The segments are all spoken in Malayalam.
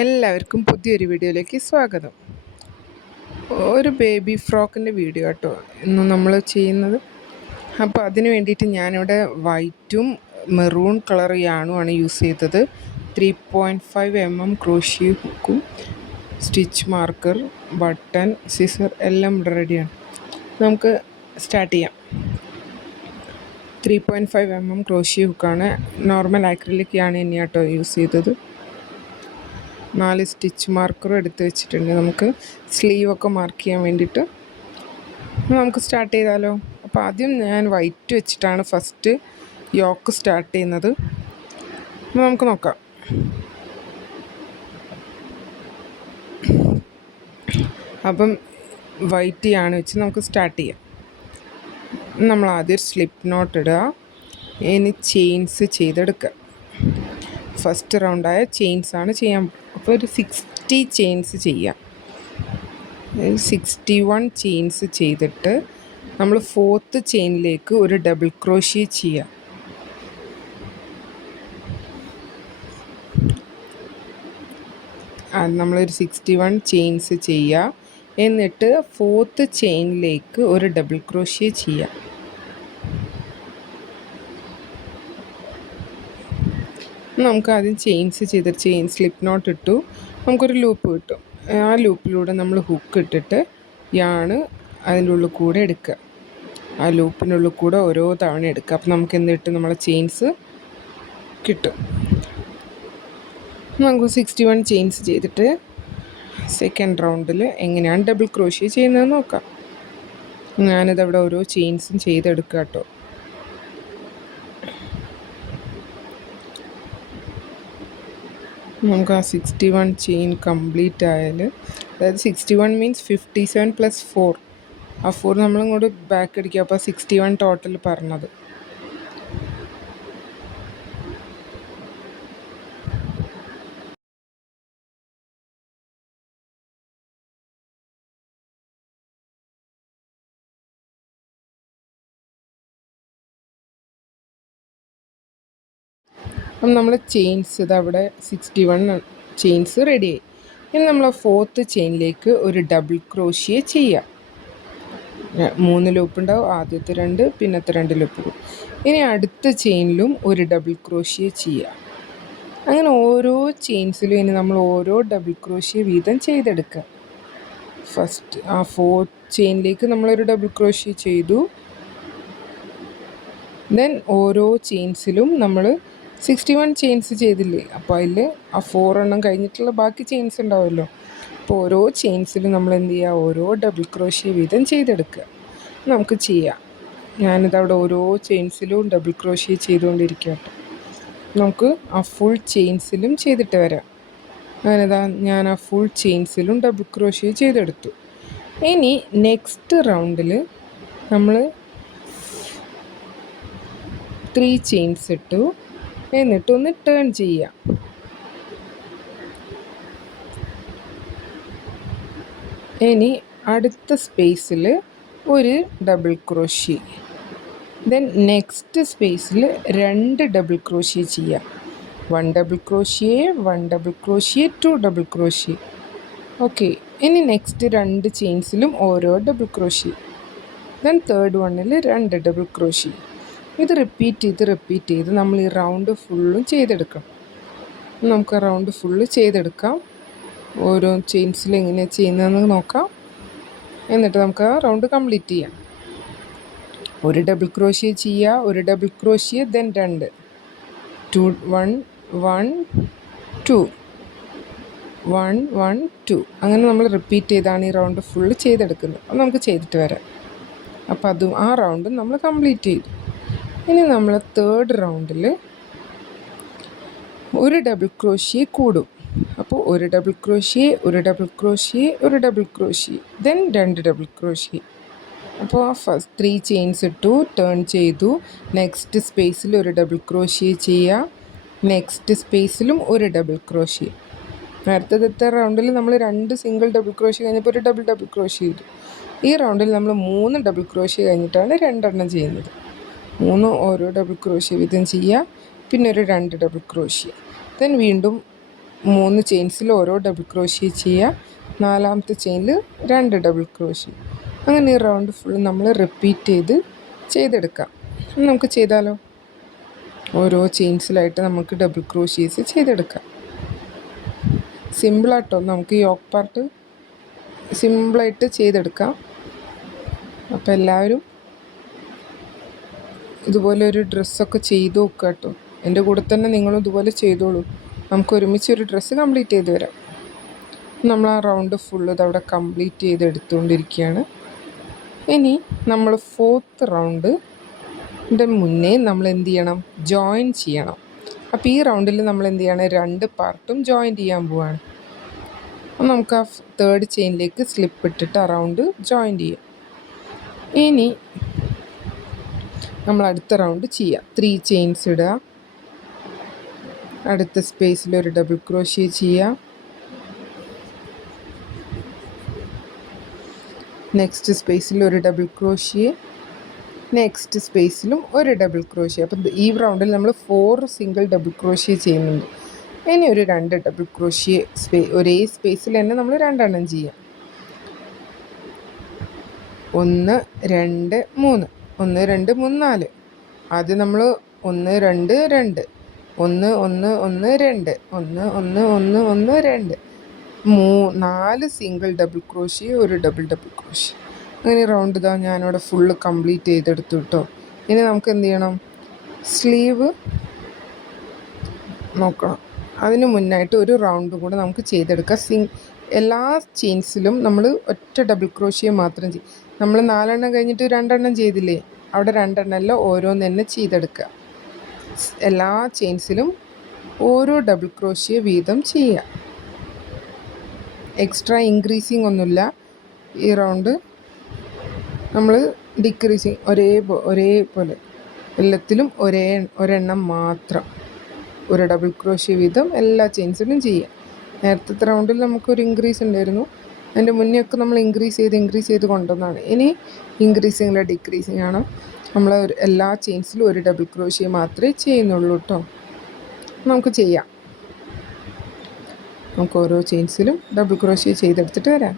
എല്ലാവർക്കും പുതിയൊരു വീഡിയോയിലേക്ക് സ്വാഗതം. ഒരു ബേബി ഫ്രോക്കിൻ്റെ വീഡിയോ കേട്ടോ ഇന്ന് നമ്മൾ ചെയ്യുന്നത്. അപ്പോൾ അതിന് വേണ്ടിയിട്ട് ഞാനിവിടെ വൈറ്റും മെറൂൺ കളർ യാണുമാണ് യൂസ് ചെയ്തത്. 3.5 mm ക്രോഷ്യോ ഹുക്കും സ്റ്റിച്ച് മാർക്കർ ബട്ടൺ സിസർ എല്ലാം ഇവിടെ റെഡിയാണ്. നമുക്ക് സ്റ്റാർട്ട് ചെയ്യാം. 3.5 mm ക്രോഷ്യോ ഹുക്കാണ്. നോർമൽ ആക്രിലിക് യാണ് തന്നെയാണ് കേട്ടോ യൂസ് ചെയ്തത്. 4 സ്റ്റിച്ച് മാർക്കറും എടുത്ത് വെച്ചിട്ടുണ്ട്. നമുക്ക് സ്ലീവൊക്കെ മാർക്ക് ചെയ്യാൻ വേണ്ടിയിട്ട് നമുക്ക് സ്റ്റാർട്ട് ചെയ്താലോ. അപ്പോൾ ആദ്യം ഞാൻ വൈറ്റ് വെച്ചിട്ടാണ് ഫസ്റ്റ് യോക്ക് സ്റ്റാർട്ട് ചെയ്യുന്നത്. അപ്പോൾ നമുക്ക് നോക്കാം. അപ്പം വൈറ്റ് യാണ് വെച്ച് നമുക്ക് സ്റ്റാർട്ട് ചെയ്യാം. നമ്മൾ ആദ്യം സ്ലിപ്പ് നോട്ട് ഇടുക, ഇനി ചെയിൻസ് ചെയ്തെടുക്കുക. ഫസ്റ്റ് റൗണ്ടായ ചെയിൻസാണ് ചെയ്യാൻ. അപ്പോൾ ഒരു 60 ചെയിൻസ് ചെയ്യാം. 61 ചെയിൻസ് ചെയ്തിട്ട് നമ്മൾ 4th ചെയിനിലേക്ക് ഒരു ഡബിൾ ക്രോഷ്യോ ചെയ്യാം. നമ്മളൊരു 61 ചെയിൻസ് ചെയ്യുക. എന്നിട്ട് 4th ചെയിനിലേക്ക് ഒരു ഡബിൾ ക്രോഷ്യോ ചെയ്യാം. നമുക്ക് ആദ്യം ചെയിൻസ് ചെയ്ത് സ്ലിപ്പ് നോട്ട് ഇട്ടു. നമുക്കൊരു ലൂപ്പ് കിട്ടും. ആ ലൂപ്പിലൂടെ നമ്മൾ ഹുക്ക് ഇട്ടിട്ട് യാണ് അതിൻ്റെ ഉള്ളിൽ കൂടെ എടുക്കുക. ആ ലൂപ്പിനുള്ളിൽ കൂടെ ഓരോ തവണ എടുക്കുക. അപ്പം നമുക്ക് എന്നിട്ട് നമ്മളെ ചെയിൻസ് കിട്ടും. നമുക്ക് 61 ചെയിൻസ് ചെയ്തിട്ട് സെക്കൻഡ് റൗണ്ടിൽ എങ്ങനെയാണ് ഡബിൾ ക്രോഷ്യോ ചെയ്യുന്നത് നോക്കാം. ഞാനിതവിടെ ഓരോ ചെയിൻസും ചെയ്തെടുക്കുക കേട്ടോ. നമുക്ക് ആ 61 ചെയിൻ കംപ്ലീറ്റ് ആയാൽ, അതായത് 61 മീൻസ് 57 + 4, ആ 4 നമ്മളിങ്ങോട്ട് ബാക്ക് അടിക്കുക. അപ്പോൾ 61 ടോട്ടൽ പറഞ്ഞത്. അപ്പം നമ്മൾ ചെയിൻസ് ഇതവിടെ 61 ചെയിൻസ് റെഡിയായി. ഇനി നമ്മൾ 4th ചെയിനിലേക്ക് ഒരു ഡബിൾ ക്രോഷ്യോ ചെയ്യാം. 3 ലൂപ്പ് ഉണ്ടാവും. ആദ്യത്തെ 2, പിന്നത്തെ 2 ലൂപ്പ്. ഇനി അടുത്ത ചെയിനിലും ഒരു ഡബിൾ ക്രോഷ്യോ ചെയ്യാം. അങ്ങനെ ഓരോ ചെയിൻസിലും ഇനി നമ്മൾ ഓരോ ഡബിൾ ക്രോഷ്യോ വീതം ചെയ്തെടുക്കുക. ഫസ്റ്റ് ആ 4th ചെയിനിലേക്ക് നമ്മളൊരു ഡബിൾ ക്രോഷ്യോ ചെയ്തു. ദെൻ ഓരോ ചെയിൻസിലും നമ്മൾ 61 ചെയിൻസ് ചെയ്തില്ലേ, അപ്പോൾ അതിൽ ആ 4 എണ്ണം കഴിഞ്ഞിട്ടുള്ള ബാക്കി ചെയിൻസ് ഉണ്ടാവുമല്ലോ. അപ്പോൾ ഓരോ ചെയിൻസിലും നമ്മൾ എന്ത് ചെയ്യുക, ഓരോ ഡബിൾ ക്രോഷ്യോ വീതം ചെയ്തെടുക്കുക. നമുക്ക് ചെയ്യാം. ഞാനിതവിടെ ഓരോ ചെയിൻസിലും ഡബിൾ ക്രോഷ്യോ ചെയ്തുകൊണ്ടിരിക്കുക. നമുക്ക് ആ ഫുൾ ചെയിൻസിലും ചെയ്തിട്ട് വരാം. അങ്ങനെതാ ഞാൻ ആ ഫുൾ ചെയിൻസിലും ഡബിൾ ക്രോഷ്യോ ചെയ്തെടുത്തു. ഇനി നെക്സ്റ്റ് റൗണ്ടിൽ നമ്മൾ 3 ചെയിൻസ് ഇട്ടു. എന്നിട്ടൊന്ന് ടേൺ ചെയ്യാം. ഇനി അടുത്ത സ്പേസിൽ ഒരു ഡബിൾ ക്രോഷ്യോ. ദെൻ നെക്സ്റ്റ് സ്പേസിൽ 2 ഡബിൾ ക്രോഷ്യോ ചെയ്യാം. 1 double crochet, 1 double crochet, 2 double crochet. Okay. ഇനി നെക്സ്റ്റ് 2 ചെയിൻസിലും ഓരോ ഡബിൾ ക്രോഷ്യോ. ദെൻ തേർഡ് വണ്ണിൽ 2 ഡബിൾ ക്രോഷ്യോ. ഇത് റിപ്പീറ്റ് ചെയ്ത് നമ്മൾ ഈ റൗണ്ട് ഫുള്ളും ചെയ്തെടുക്കണം. നമുക്ക് റൗണ്ട് ഫുള്ള് ചെയ്തെടുക്കാം. ഓരോ ചെയിൻസിൽ എങ്ങനെയാണ് ചെയ്യുന്നതെന്ന് നോക്കാം. എന്നിട്ട് നമുക്ക് ആ റൗണ്ട് കംപ്ലീറ്റ് ചെയ്യാം. ഒരു ഡബിൾ ക്രോഷ്യോ ചെയ്യുക, ഒരു ഡബിൾ ക്രോഷ്യോ, ദെൻ 2, 2, 1, 1, 2, 1, 1, 2. അങ്ങനെ നമ്മൾ റിപ്പീറ്റ് ചെയ്താണ് ഈ റൗണ്ട് ഫുള്ള് ചെയ്തെടുക്കുന്നത്. അപ്പോൾ നമുക്ക് ചെയ്തിട്ട് വരാം. അപ്പോൾ അതും ആ റൗണ്ടും നമ്മൾ കംപ്ലീറ്റ് ചെയ്തു. ഇനി നമ്മൾ തേർഡ് റൗണ്ടിൽ ഒരു ഡബിൾ ക്രോഷ്യോ കൂടും. അപ്പോൾ ഒരു ഡബിൾ ക്രോഷ്യോ, ഒരു ഡബിൾ ക്രോഷ്യോ, ഒരു double crochet, then 2 double crochet. അപ്പോൾ ആ ഫസ്റ്റ് 3 ചെയിൻസ് ഇട്ടു, ടേൺ ചെയ്തു. നെക്സ്റ്റ് സ്പേസിൽ ഒരു ഡബിൾ ക്രോഷ്യോ ചെയ്യുക. നെക്സ്റ്റ് സ്പേസിലും ഒരു ഡബിൾ ക്രോഷ്യോ. നേരത്തെ റൗണ്ടിൽ നമ്മൾ 2 സിംഗിൾ ഡബിൾ ക്രോഷ്യോ കഴിഞ്ഞപ്പോൾ ഒരു ഡബിൾ ക്രോഷ്യോ ചെയ്തു. ഈ റൗണ്ടിൽ നമ്മൾ 3 ഡബിൾ ക്രോഷ്യോ കഴിഞ്ഞിട്ടാണ് 2 എണ്ണം ചെയ്യുന്നത്. 3 ഓരോ ഡബിൾ ക്രോഷ്യോ വീതം ചെയ്യുക. പിന്നെ ഒരു 2 ഡബിൾ ക്രോഷ്യോ. ദെൻ വീണ്ടും 3 ചെയിൻസിൽ ഓരോ ഡബിൾ ക്രോഷ്യ ചെയ്യുക. 4ാമത്തെ ചെയിനിൽ 2 ഡബിൾ ക്രോഷ്യ. അങ്ങനെ ഈ റൗണ്ട് ഫുൾ നമ്മൾ റിപ്പീറ്റ് ചെയ്തെടുക്കാം. നമുക്ക് ചെയ്താലോ? ഓരോ ചെയിൻസിലായിട്ട് നമുക്ക് ഡബിൾ ക്രോഷ്യേസ് ചെയ്തെടുക്കാം. സിമ്പിളാട്ടോ, നമുക്ക് യോക്ക് പാർട്ട് സിമ്പിളായിട്ട് ചെയ്തെടുക്കാം. അപ്പോൾ എല്ലാവരും ഇതുപോലെ ഒരു ഡ്രസ്സൊക്കെ ചെയ്ത് നോക്കുക കേട്ടോ. എൻ്റെ കൂടെ തന്നെ നിങ്ങളും ഇതുപോലെ ചെയ്തോളൂ. നമുക്ക് ഒരുമിച്ച് ഒരു ഡ്രസ്സ് കംപ്ലീറ്റ് ചെയ്ത് വരാം. നമ്മൾ ആ റൗണ്ട് ഫുള്ള് ഇതവിടെ കംപ്ലീറ്റ് ചെയ്ത് എടുത്തുകൊണ്ടിരിക്കുകയാണ്. ഇനി നമ്മൾ 4th റൗണ്ടിൻ്റെ മുന്നേ നമ്മൾ എന്ത് ചെയ്യണം? ജോയിൻ ചെയ്യണം. അപ്പോൾ ഈ റൗണ്ടിൽ നമ്മൾ എന്ത് ചെയ്യണം? 2 പാർട്ടും ജോയിൻ ചെയ്യാൻ പോവാണ്. അപ്പം നമുക്ക് ആ 3rd ചെയിനിലേക്ക് സ്ലിപ്പ് ഇട്ടിട്ട് ആ റൗണ്ട് ജോയിൻ ചെയ്യാം. ഇനി നമ്മൾ അടുത്ത റൗണ്ട് ചെയ്യാം. 3 ചെയിൻസ് ഇടുക. അടുത്ത സ്പേസിൽ ഒരു ഡബിൾ ക്രോഷ്യ ചെയ്യുക. നെക്സ്റ്റ് സ്പേസിൽ ഒരു ഡബിൾ ക്രോഷ്യ. നെക്സ്റ്റ് സ്പേസിലും ഒരു ഡബിൾ ക്രോഷ്യ. അപ്പം ഈ റൗണ്ടിൽ നമ്മൾ 4 സിംഗിൾ ഡബിൾ ക്രോഷ്യ ചെയ്യുന്നുണ്ട്. ഇനി ഒരു 2 ഡബിൾ ക്രോഷ്യ ഒരേ സ്പേസിൽ തന്നെ നമ്മൾ 2 എണ്ണം ചെയ്യാം. 1 2 3 1 2 3 4. ആദ്യം നമ്മൾ 1 2 2 1 1 1 2 1 1 1 1 2 4 സിംഗിൾ ഡബിൾ ക്രോഷ്യ, ഒരു ഡബിൾ ക്രോഷ്യ. അങ്ങനെ റൗണ്ട് ഇതാ ഞാനിവിടെ ഫുള്ള് കംപ്ലീറ്റ് ചെയ്തെടുത്തു കേട്ടോ. ഇനി നമുക്ക് എന്ത് ചെയ്യണം? സ്ലീവ് നോക്കണം. അതിന് മുന്നായിട്ട് ഒരു റൗണ്ട് കൂടെ നമുക്ക് ചെയ്തെടുക്കാം. എല്ലാ ചെയിൻസിലും നമ്മൾ ഒറ്റ ഡബിൾ ക്രോഷ്യ മാത്രം ചെയ്യും. നമ്മൾ 4 എണ്ണം കഴിഞ്ഞിട്ട് 2 എണ്ണം ചെയ്തില്ലേ? അവിടെ 2 എണ്ണമല്ല, ഓരോന്ന് തന്നെ ചെയ്തെടുക്കുക. എല്ലാ ചെയിൻസിലും ഓരോ ഡബിൾ ക്രോഷ്യ വീതം ചെയ്യുക. എക്സ്ട്രാ ഇൻക്രീസിങ് ഒന്നുമില്ല. ഈ റൗണ്ട് നമ്മൾ ഡിക്രീസിങ് ഒരേപോലെ എല്ലാത്തിലും ഒരെണ്ണം മാത്രം, ഒരു ഡബിൾ ക്രോഷ്യ വീതം എല്ലാ ചെയിൻസിലും ചെയ്യുക. നേരത്തെ റൗണ്ടിൽ നമുക്കൊരു ഇൻക്രീസ് ഉണ്ടായിരുന്നു. അതിൻ്റെ മുന്നേ ഒക്കെ നമ്മൾ ഇൻക്രീസ് ചെയ്ത് കൊണ്ടുവന്നതാണ്. ഇനി ഇൻക്രീസിങ്ങിലെ ഡിക്രീസിങ് ആണ്. നമ്മൾ എല്ലാ ചെയിൻസിലും ഒരു ഡബിൾ ക്രോഷ്യ മാത്രമേ ചെയ്യുന്നുള്ളൂ കേട്ടോ. നമുക്ക് ചെയ്യാം. നമുക്ക് ഓരോ ചെയിൻസിലും ഡബിൾ ക്രോഷ്യ ചെയ്തെടുത്തിട്ട് വരാം.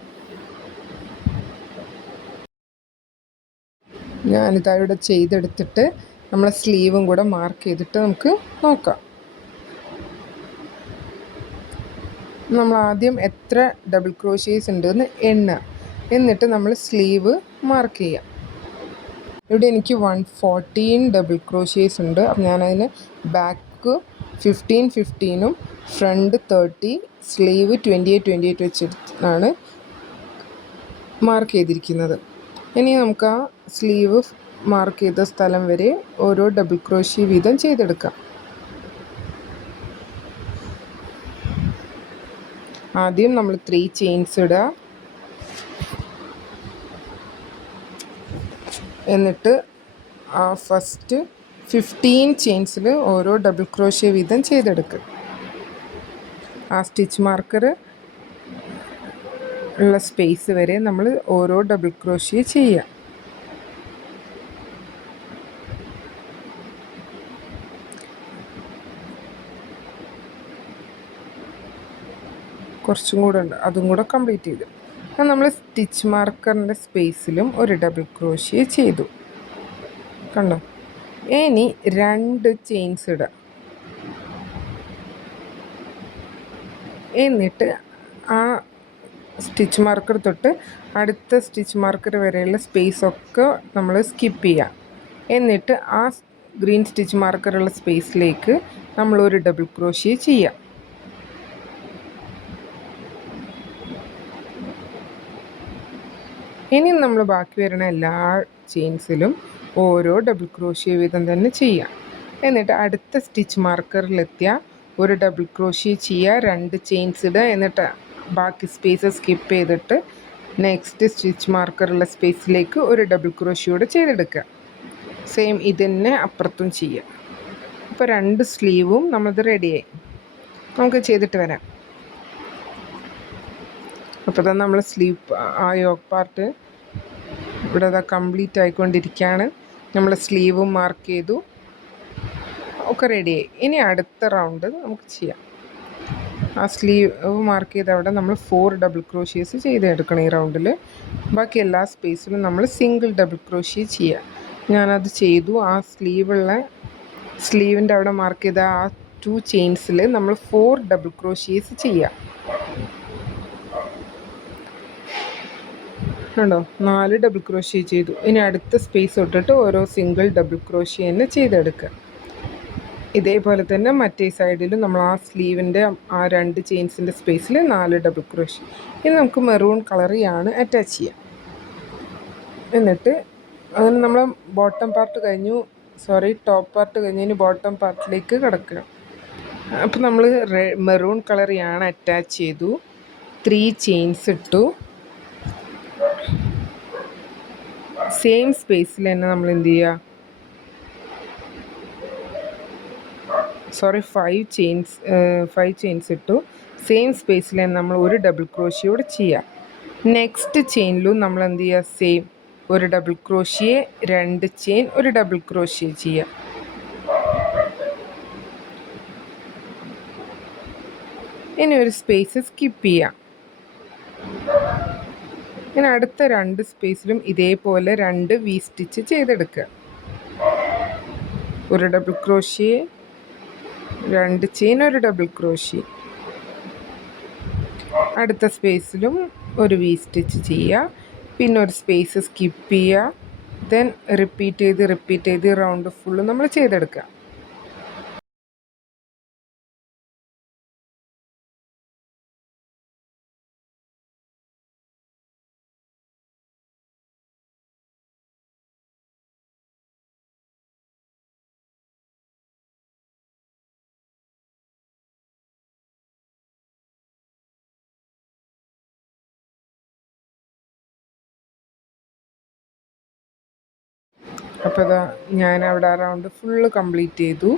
ഞാനിതാ ഇവിടെ ചെയ്തെടുത്തിട്ട് നമ്മളെ സ്ലീവും കൂടെ മാർക്ക് ചെയ്തിട്ട് നമുക്ക് നോക്കാം. നമ്മൾ ആദ്യം എത്ര ഡബിൾ ക്രോഷ്യേസ് ഉണ്ടെന്ന് എണ്ണുക. എന്നിട്ട് നമ്മൾ സ്ലീവ് മാർക്ക് ചെയ്യാം. ഇവിടെ എനിക്ക് 114 ഡബിൾ ക്രോഷ്യേസ് ഉണ്ട്. അപ്പം ഞാനതിന് ബാക്ക് 15 15ഉം ഫ്രണ്ട് 30, സ്ലീവ് 28 വെച്ചിട്ടാണ് മാർക്ക് ചെയ്തിരിക്കുന്നത്. ഇനി നമുക്ക് ആ സ്ലീവ് മാർക്ക് ചെയ്ത സ്ഥലം വരെ ഓരോ ഡബിൾ ക്രോഷ്യ വീതം ചെയ്തെടുക്കാം. ആദ്യം നമ്മൾ 3 ചെയിൻസ് ഇടുക. എന്നിട്ട് ആ ഫസ്റ്റ് 15 ചെയിൻസിൽ ഓരോ ഡബിൾ ക്രോഷ്യ വീതം ചെയ്തെടുക്കുക. ആ സ്റ്റിച്ച് മാർക്കർ ഉള്ള സ്പേസ് വരെ നമ്മൾ ഓരോ ഡബിൾ ക്രോഷ്യ ചെയ്യുക. കുറച്ചും കൂടെ ഉണ്ട്, അതും കൂടെ കംപ്ലീറ്റ് ചെയ്തു. നമ്മൾ സ്റ്റിച്ച് മാർക്കറിൻ്റെ സ്പേസിലും ഒരു ഡബിൾ ക്രോഷ്യ ചെയ്തു. കണ്ടോ? ഇനി 2 ചെയിൻസ് ഇടുക. എന്നിട്ട് ആ സ്റ്റിച്ച് മാർക്കർ തൊട്ട് അടുത്ത സ്റ്റിച്ച് മാർക്കർ വരെയുള്ള സ്പേസൊക്കെ നമ്മൾ സ്കിപ്പ് ചെയ്യുക. എന്നിട്ട് ആ ഗ്രീൻ സ്റ്റിച്ച് മാർക്കറുള്ള സ്പേസിലേക്ക് നമ്മളൊരു ഡബിൾ ക്രോഷ്യ ചെയ്യുക. ഇനി നമ്മൾ ബാക്കി വരുന്ന എല്ലാ ചെയിൻസിലും ഓരോ ഡബിൾ ക്രോഷ്യ വീതം തന്നെ ചെയ്യാം. എന്നിട്ട് അടുത്ത സ്റ്റിച്ച് മാർക്കറിലെത്തിയ ഒരു ഡബിൾ ക്രോഷ്യ ചെയ്യുക, 2 ചെയിൻസ് ഇടുക. എന്നിട്ട് ബാക്കി സ്പേസ് സ്കിപ്പ് ചെയ്തിട്ട് നെക്സ്റ്റ് സ്റ്റിച്ച് മാർക്കറുള്ള സ്പേസിലേക്ക് ഒരു ഡബിൾ ക്രോഷ്യോടെ ചെയ്തെടുക്കുക. സെയിം ഇത് തന്നെ അപ്പുറത്തും ചെയ്യുക. അപ്പോൾ 2 സ്ലീവും നമ്മളത് റെഡിയായി. നമുക്ക് ചെയ്തിട്ട് വരാം. അപ്പോൾ തന്നെ നമ്മൾ സ്ലീവ് ആ യോക്ക് പാർട്ട് ഇവിടെ അതാ കംപ്ലീറ്റ് ആയിക്കൊണ്ടിരിക്കുകയാണ്. നമ്മൾ സ്ലീവും മാർക്ക് ചെയ്തു, ഒക്കെ റെഡിയായി. ഇനി അടുത്ത റൗണ്ട് നമുക്ക് ചെയ്യാം. ആ സ്ലീവ് മാർക്ക് ചെയ്ത അവിടെ നമ്മൾ 4 ഡബിൾ ക്രോഷ്യേസ് ചെയ്തെടുക്കണം ഈ റൗണ്ടിൽ. ബാക്കി എല്ലാ സ്പേസിലും നമ്മൾ സിംഗിൾ ഡബിൾ ക്രോഷ്യ ചെയ്യുക. ഞാനത് ചെയ്തു. ആ സ്ലീവിൻ്റെ അവിടെ മാർക്ക് ചെയ്ത ആ 2 ചെയിൻസിൽ നമ്മൾ 4 ഡബിൾ ക്രോഷ്യേസ് ചെയ്യുക. കണ്ടോ, 4 ഡബിൾ ക്രോഷ്യ ചെയ്തു. ഇനി അടുത്ത സ്പേസ് തൊട്ടിട്ട് ഓരോ സിംഗിൾ ഡബിൾ ക്രോഷ്യ തന്നെ ചെയ്തെടുക്കുക. ഇതേപോലെ തന്നെ മറ്റേ സൈഡിലും നമ്മൾ ആ സ്ലീവിൻ്റെ ആ 2 ചെയിൻസിൻ്റെ സ്പേസിൽ 4 ഡബിൾ ക്രോഷ്യ. ഇനി നമുക്ക് മെറൂൺ കളറിയാണ് അറ്റാച്ച് ചെയ്യാം. എന്നിട്ട് അങ്ങനെ നമ്മൾ ബോട്ടം പാർട്ട് കഴിഞ്ഞു, ടോപ്പ് പാർട്ട് കഴിഞ്ഞതിന് ബോട്ടം പാർട്ടിലേക്ക് കിടക്കുക. അപ്പോൾ നമ്മൾ മെറൂൺ കളറിയാണ് അറ്റാച്ച് ചെയ്തു. 3 ചെയിൻസ് ഇട്ടു. സെയിം സ്പേസിൽ തന്നെ നമ്മൾ എന്ത് ചെയ്യുക, 5 ചെയിൻസ് ഇട്ടു. സെയിം സ്പേസിൽ തന്നെ നമ്മൾ ഒരു ഡബിൾ ക്രോഷ്യ കൂടെ ചെയ്യുക. നെക്സ്റ്റ് ചെയിനിലും നമ്മൾ എന്ത് ചെയ്യുക, സെയിം ഒരു ഡബിൾ ക്രോഷ്യ, 2 ചെയിൻ, ഒരു ഡബിൾ ക്രോഷ്യ ചെയ്യുക. ഇനി ഒരു സ്പേസ് സ്കിപ്പ് ചെയ്യാം. ഇനി അടുത്ത 2 സ്പേസിലും ഇതേപോലെ 2 വി സ്റ്റിച്ച് ചെയ്തെടുക്കുക. ഒരു ഡബിൾ ക്രോഷ്യ, 2 ചെയിൻ, ഒരു ഡബിൾ ക്രോഷ്യ. അടുത്ത സ്പേസിലും ഒരു വി സ്റ്റിച്ച് ചെയ്യുക. പിന്നെ ഒരു സ്പേസ് സ്കിപ്പ് ചെയ്യുക. ദെൻ റിപ്പീറ്റ് ചെയ്ത് റൗണ്ട് ഫുള്ള് നമ്മൾ ചെയ്തെടുക്കുക. അപ്പോൾ ഇതാ ഞാൻ അവിടെ ആ റൗണ്ട് ഫുള്ള് കംപ്ലീറ്റ് ചെയ്തു.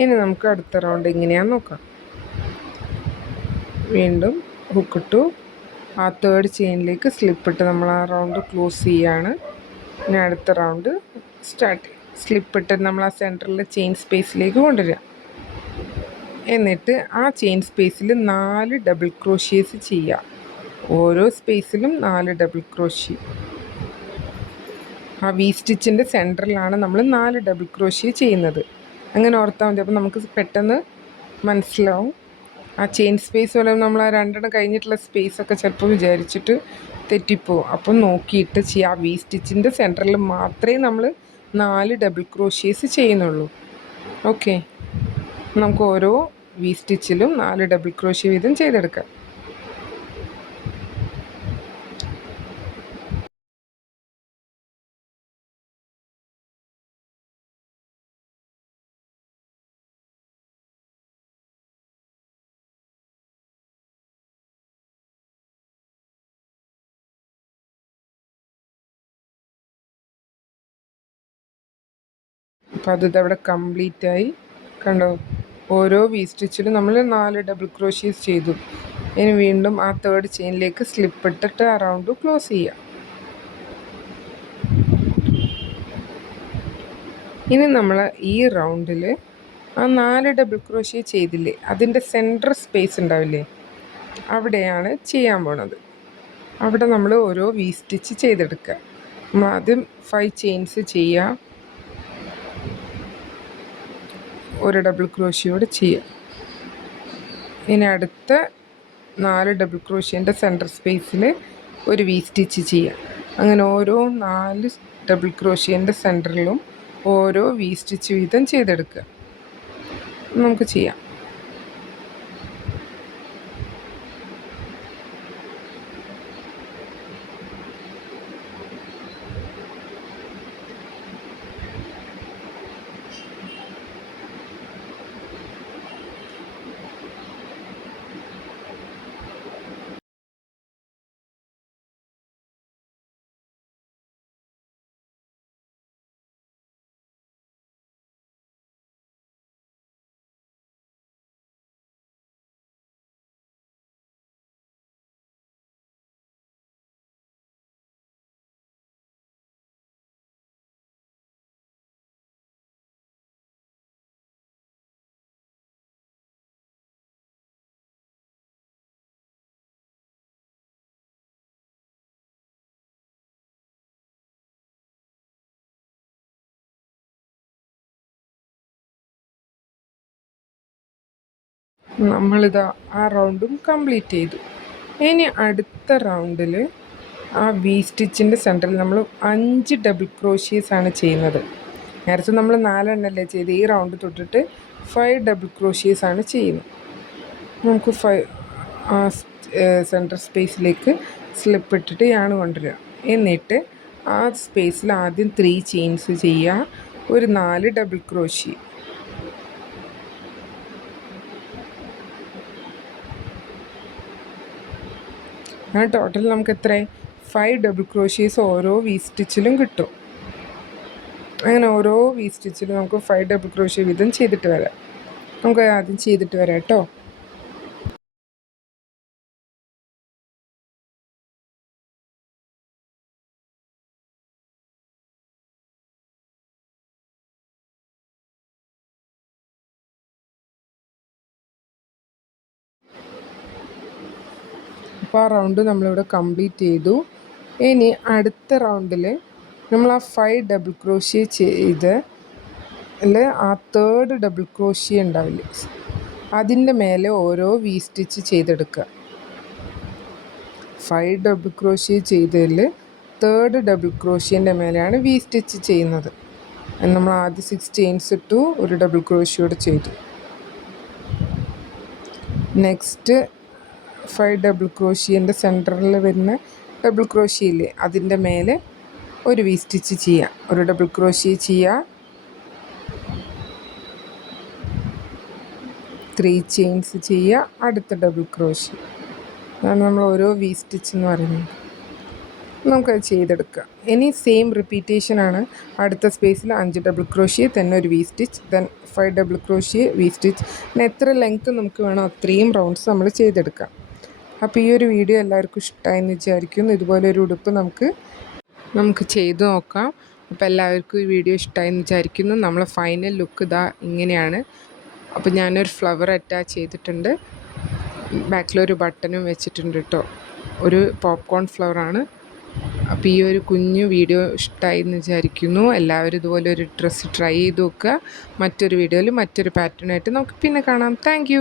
ഇനി നമുക്ക് അടുത്ത റൗണ്ട് എങ്ങനെയാണെന്ന് നോക്കാം. വീണ്ടും ഹുക്കിട്ടു. ആ 3rd ചെയിനിലേക്ക് സ്ലിപ്പിട്ട് നമ്മൾ ആ റൗണ്ട് ക്ലോസ് ചെയ്യാണ്. ഇനി അടുത്ത റൗണ്ട് സ്റ്റാർട്ട് ചെയ്യും. സ്ലിപ്പിട്ട് നമ്മൾ ആ സെൻറ്ററിലെ ചെയിൻ സ്പേസിലേക്ക് കൊണ്ടുവരിക. എന്നിട്ട് ആ ചെയിൻ സ്പേസിൽ 4 ഡബിൾ ക്രോഷ്യേസ് ചെയ്യുക. ഓരോ സ്പേസിലും 4 ഡബിൾ ക്രോഷ്യ. ആ വി സ്റ്റിച്ചിൻ്റെ സെൻറ്ററിലാണ് നമ്മൾ 4 ഡബിൾ ക്രോഷ്യ ചെയ്യുന്നത്. അങ്ങനെ ഓർത്താൽ മതി. അപ്പോൾ നമുക്ക് പെട്ടെന്ന് മനസ്സിലാവും. ആ ചെയിൻ സ്പേസ് പോലെ നമ്മൾ ആ 2 കഴിഞ്ഞിട്ടുള്ള സ്പേസൊക്കെ ചിലപ്പോൾ വിചാരിച്ചിട്ട് തെറ്റിപ്പോവും. അപ്പം നോക്കിയിട്ട് ചെയ്യുക. ആ വി സ്റ്റിച്ചിൻ്റെ സെൻറ്ററിൽ മാത്രമേ നമ്മൾ 4 ഡബിൾ ക്രോഷ്യേസ് ചെയ്യുന്നുള്ളൂ. ഓക്കെ, നമുക്ക് ഓരോ വി സ്റ്റിച്ചിലും 4 ഡബിൾ ക്രോഷ്യ വീതം ചെയ്തെടുക്കാം. അപ്പോൾ അതിതവിടെ കംപ്ലീറ്റായി. കണ്ടോ, ഓരോ വി സ്റ്റിച്ചിലും നമ്മൾ 4 ഡബിൾ ക്രോഷ്യേസ് ചെയ്തു. ഇനി വീണ്ടും ആ 3rd ചെയിനിലേക്ക് സ്ലിപ്പ് ഇട്ടിട്ട് ആ റൗണ്ട് ക്ലോസ് ചെയ്യുക. ഇനി നമ്മൾ ഈ റൗണ്ടിൽ ആ 4 ഡബിൾ ക്രോഷ്യ ചെയ്തില്ലേ, അതിൻ്റെ സെൻറ്റർ സ്പേസ് ഉണ്ടാവില്ലേ, അവിടെയാണ് ചെയ്യാൻ പോണത്. അവിടെ നമ്മൾ ഓരോ വി സ്റ്റിച്ച് ചെയ്തെടുക്കുക. നമ്മൾ ആദ്യം 5 ചെയിൻസ് ചെയ്യുക, ഒരു ഡബിൾ ക്രോഷ്യോടെ ചെയ്യുക. ഇനി അടുത്ത 4 ഡബിൾ ക്രോഷ്യേൻ്റെ സെൻറ്റർ സ്പേസിൽ ഒരു വി സ്റ്റിച്ച് ചെയ്യുക. അങ്ങനെ ഓരോ 4 ഡബിൾ ക്രോഷ്യേൻ്റെ സെൻറ്ററിലും ഓരോ വി സ്റ്റിച്ച് വീതം ചെയ്തെടുക്കുക. നമുക്ക് ചെയ്യാം. നമ്മളിതാ ആ റൗണ്ടും കംപ്ലീറ്റ് ചെയ്തു. ഇനി അടുത്ത റൗണ്ടിൽ ആ വി സ്റ്റിച്ചിൻ്റെ സെൻറ്ററിൽ നമ്മൾ 5 ഡബിൾ ക്രോഷ്യേസ് ആണ് ചെയ്യുന്നത്. നേരത്തെ നമ്മൾ 4 എണ്ണമല്ലേ ചെയ്ത്, ഈ റൗണ്ട് തൊട്ടിട്ട് 5 ഡബിൾ ക്രോഷ്യേസ് ആണ് ചെയ്യുന്നത്. നമുക്ക് 5 ആ സെൻറ്റർ സ്പേസിലേക്ക് സ്ലിപ്പ് ഇട്ടിട്ട് യാണ് കൊണ്ടുവരിക. എന്നിട്ട് ആ സ്പേസിൽ ആദ്യം 3 ചെയിൻസ് ചെയ്യുക, ഒരു 4 ഡബിൾ ക്രോഷ്യ. അങ്ങനെ ടോട്ടൽ നമുക്ക് എത്ര 5 ഡബിൾ ക്രോഷ്യേസ് ഓരോ വി സ്റ്റിച്ചിലും കിട്ടും. അങ്ങനെ ഓരോ വി സ്റ്റിച്ചിലും നമുക്ക് 5 ഡബിൾ ക്രോഷ്യ വീതം ചെയ്തിട്ട് വരാം. നമുക്ക് ആദ്യം ചെയ്തിട്ട് വരാം കേട്ടോ. അപ്പോൾ ആ റൗണ്ട് നമ്മളിവിടെ കംപ്ലീറ്റ് ചെയ്തു. ഇനി അടുത്ത റൗണ്ടിൽ നമ്മൾ ആ 5 ഡബിൾ ക്രോഷ്യ ചെയ്ത് ആ 3rd ഡബിൾ ക്രോഷ്യ ഉണ്ടാവില്ലേ, അതിൻ്റെ മേലെ ഓരോ വി സ്റ്റിച്ച് ചെയ്തെടുക്കുക. 5 ഡബിൾ ക്രോഷ്യ ചെയ്തതിൽ 3rd ഡബിൾ ക്രോഷ്യൻ്റെ മേലെയാണ് വി സ്റ്റിച്ച് ചെയ്യുന്നത്. നമ്മൾ ആദ്യം 6 ചെയിൻസ് ഇട്ടു, ഒരു ഡബിൾ ക്രോഷ്യോട് ചെയ്തു. നെക്സ്റ്റ് 5 ഡബിൾ ക്രോഷ്യൻ്റെ സെൻറ്ററിൽ വരുന്ന ഡബിൾ ക്രോഷ്യ ഇല്ലേ, അതിൻ്റെ മേലെ ഒരു വി സ്റ്റിച്ച് ചെയ്യുക, ഒരു ഡബിൾ ക്രോഷ്യ ചെയ്യുക, 3 ചെയിൻസ് ചെയ്യുക, അടുത്ത ഡബിൾ ക്രോഷ്യ. അതാണ് നമ്മൾ ഓരോ വി സ്റ്റിച്ച് എന്ന് പറയുന്നത്. നമുക്കത് ചെയ്തെടുക്കാം. ഇനി സെയിം റിപ്പീറ്റേഷനാണ്. അടുത്ത സ്പേസിൽ 5 ഡബിൾ ക്രോഷ്യ, തന്നെ ഒരു V stitch, then 5 double crochet, V stitch. പിന്നെ എത്ര ലെങ്ത്ത് നമുക്ക് വേണം അത്രയും റൗണ്ട്സ് നമ്മൾ ചെയ്തെടുക്കാം. അപ്പോൾ ഈ ഒരു വീഡിയോ എല്ലാവർക്കും ഇഷ്ടമായെന്ന് വിചാരിക്കുന്നു. ഇതുപോലെ ഒരു ഉടുപ്പ് നമുക്ക് ചെയ്തു നോക്കാം. അപ്പോൾ എല്ലാവർക്കും ഈ വീഡിയോ ഇഷ്ടമായെന്ന് വിചാരിക്കുന്നു. നമ്മളെ ഫൈനൽ ലുക്ക് ഇതാ ഇങ്ങനെയാണ്. അപ്പോൾ ഞാനൊരു ഫ്ലവർ അറ്റാച്ച് ചെയ്തിട്ടുണ്ട്, ബാക്കിലൊരു ബട്ടണും വെച്ചിട്ടുണ്ട് കേട്ടോ. ഒരു പോപ്കോൺ ഫ്ലവറാണ്. അപ്പോൾ ഈ ഒരു കുഞ്ഞു വീഡിയോ ഇഷ്ടമായി എന്ന് വിചാരിക്കുന്നു. എല്ലാവരും ഇതുപോലെ ഒരു ഡ്രസ്സ് ട്രൈ ചെയ്ത് നോക്കുക. മറ്റൊരു വീഡിയോയിൽ മറ്റൊരു പാറ്റേണായിട്ട് നമുക്ക് പിന്നെ കാണാം. താങ്ക്